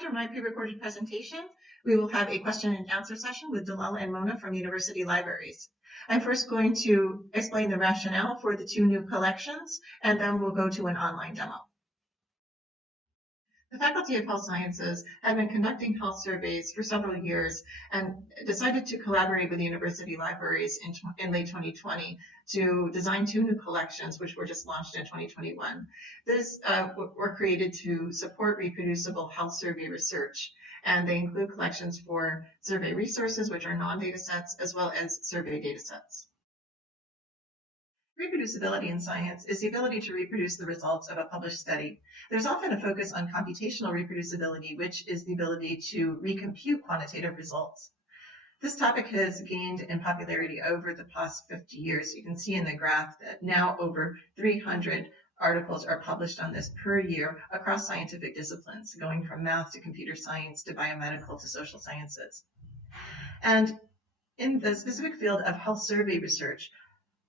After my pre-recorded presentation, we will have a question and answer session with Dalal and Mona from University Libraries. I'm first going to explain the rationale for the 2 new collections, and then we'll go to an online demo. The Faculty of Health Sciences had been conducting health surveys for several years and decided to collaborate with the university libraries in late 2020 to design 2 new collections, which were just launched in 2021. These were created to support reproducible health survey research, and they include collections for survey resources, which are non-data sets, as well as survey data sets. Reproducibility in science is the ability to reproduce the results of a published study. There's often a focus on computational reproducibility, which is the ability to recompute quantitative results. This topic has gained in popularity over the past 50 years. You can see in the graph that now over 300 articles are published on this per year across scientific disciplines, going from math to computer science to biomedical to social sciences. And in the specific field of health survey research,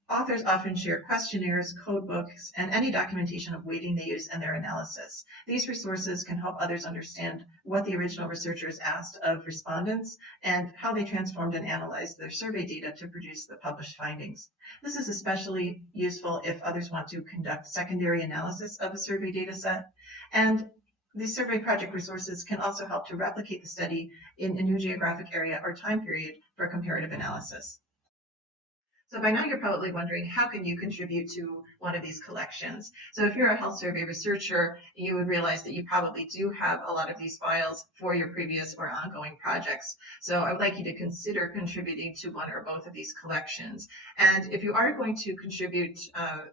authors often share questionnaires, code books, and any documentation of weighting they use in their analysis. These resources can help others understand what the original researchers asked of respondents and how they transformed and analyzed their survey data to produce the published findings. This is especially useful if others want to conduct secondary analysis of a survey data set. And these survey project resources can also help to replicate the study in a new geographic area or time period for comparative analysis. So by now you're probably wondering, how can you contribute to one of these collections? So if you're a health survey researcher, you would realize that you probably do have a lot of these files for your previous or ongoing projects. So I would like you to consider contributing to one or both of these collections. And if you are going to contribute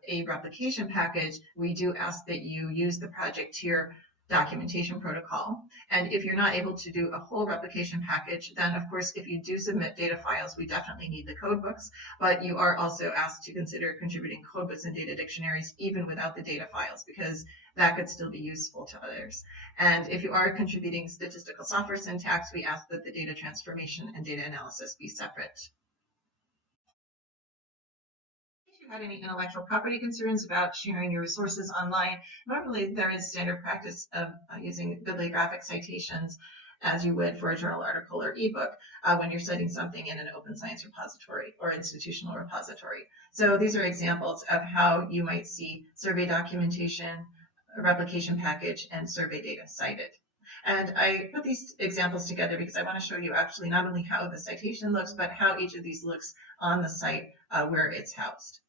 a replication package, we do ask that you use the project tier documentation protocol. And if you're not able to do a whole replication package, then of course, if you do submit data files, we definitely need the codebooks, but you are also asked to consider contributing codebooks and data dictionaries even without the data files, because that could still be useful to others. And if you are contributing statistical software syntax, we ask that the data transformation and data analysis be separate. Had any intellectual property concerns about sharing your resources online, normally there is standard practice of using bibliographic citations as you would for a journal article or ebook when you're citing something in an open science repository or institutional repository. So these are examples of how you might see survey documentation, a replication package, and survey data cited. And I put these examples together because I want to show you actually not only how the citation looks, but how each of these looks on the site where it's housed.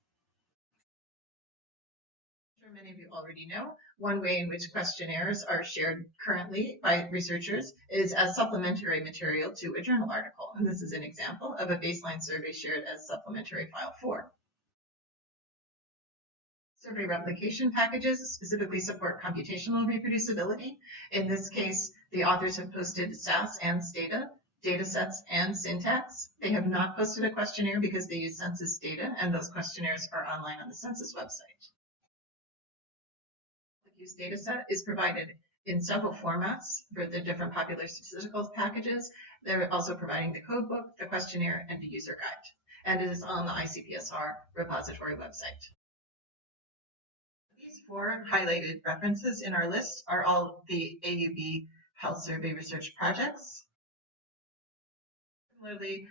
Many of you already know, one way in which questionnaires are shared currently by researchers is as supplementary material to a journal article. And this is an example of a baseline survey shared as supplementary file 4. Survey replication packages specifically support computational reproducibility. In this case, the authors have posted SAS and Stata, data sets, and syntax. They have not posted a questionnaire because they use census data, and those questionnaires are online on the census website. Use dataset is provided in several formats for the different popular statistical packages. They're also providing the codebook, the questionnaire, and the user guide. And it is on the ICPSR repository website. These 4 highlighted references in our list are all the AUB health survey research projects. Similarly,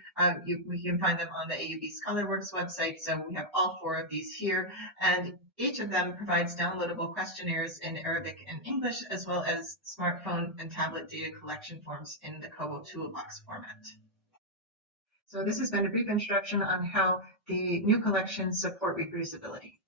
we can find them on the AUB ScholarWorks website, so we have all 4 of these here, and each of them provides downloadable questionnaires in Arabic and English, as well as smartphone and tablet data collection forms in the Kobo Toolbox format. So this has been a brief introduction on how the new collections support reproducibility.